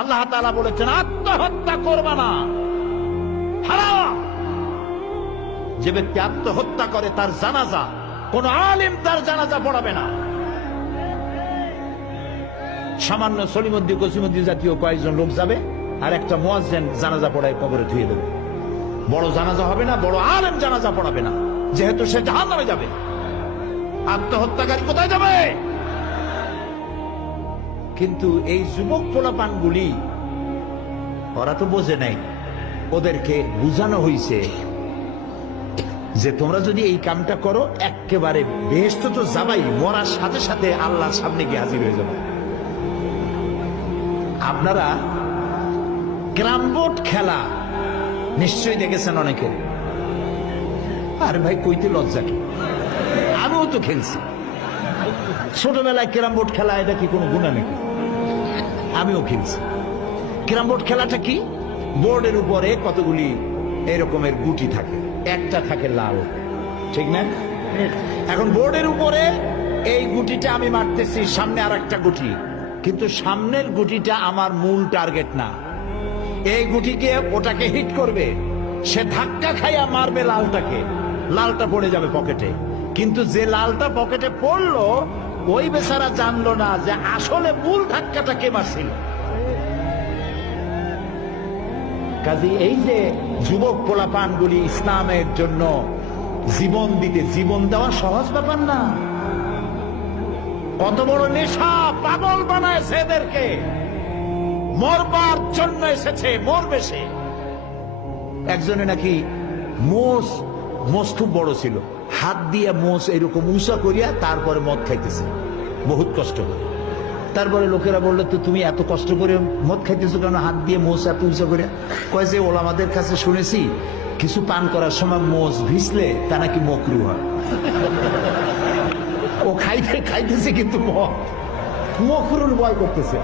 আল্লাহ তাআলা বলেছেন আত্মহত্যা করবা না, হারাম। যে ব্যক্তি আত্মহত্যা করে তার জানাজা কোন আলেম তার জানাজা পড়াবে না। সামান্য সলিমুদ্দি কসিমুদ্দি জাতীয় কয়েকজন লোক যাবে, আর একটা মুয়াজ্জিন জানাজা পড়ায় কবরে ধুয়ে দেবে। বড় জানাজা হবে না, বড় আলেম জানাজা পড়াবে না, যেহেতু সে জাহান্নামে যাবে। আত্মহত্যাকারী কোথায় যাবে? কিন্তু এই যুবক পোলাপানগুলি ওরা তো বোঝে নাই, ওদেরকে বুঝানো হইছে যে তোমরা যদি এই কামটা করো একেবারে বেহেশত তো যাবাই, মরার সাথে সাথে আল্লাহর সামনে গিয়ে হাজির হয়ে যাবে। আপনারা ক্যারাম বোর্ড খেলা নিশ্চয়ই দেখেছেন অনেকে। আর ভাই কইতে লজ্জা কি, আমিও তো খেলছি ছোটবেলায় ক্যারাম বোর্ড খেলা। এটা কি কোনো গুনাহ নাকি? আমিও খেলছি। ক্যারাম বোর্ড খেলাটা কি? বোর্ডের উপরে কতগুলি এরকমের গুটি থাকে, একটা থাকে লাল, ঠিক না? এখন বোর্ডের উপরে এই গুটিটা আমি মারতেছি, সামনে আর একটা গুটি, কিন্তু সামনের গুটিটা আমার মূল টার্গেট না। এই গুটিকে ওটাকে হিট করবে, সে ধাক্কা খাইয়া মারবে লালটাকে, লালটা পড়ে যাবে পকেটে। কিন্তু যে লালটা পকেটে পড়লো ওই বেচারা জানলো না যে আসলে মূল ধাক্কাটা কে মারছিল। কাজী এই যে যুবক পোলাপানগুলি ইসলামের জন্য জীবন দিতে, জীবন দেওয়া সহজ ব্যাপার না। কত বড় নেশা, পাগল বানায় এদেরকে। মরবার জন্য এসেছে, মরবে সে। একজনে নাকি মোষ খুব বড় ছিল, হাত দিয়ে মোষ এরকম উঁচা করিয়া তারপরে মদ খাইতেছে, বহুত কষ্ট করে। তারপরে লোকেরা বললো, তো তুমি এত কষ্ট করে মদ খাইতেছো কেন, হাত দিয়ে মোষ এত উঁচা করিয়া? কয় যে ওলামাদের কাছে শুনেছি কিছু পান করার সময় মোষ ভিজলে তা নাকি মকরু হয়। ও খাইতেছে কিন্তু মকরুর ভয় করতেছে।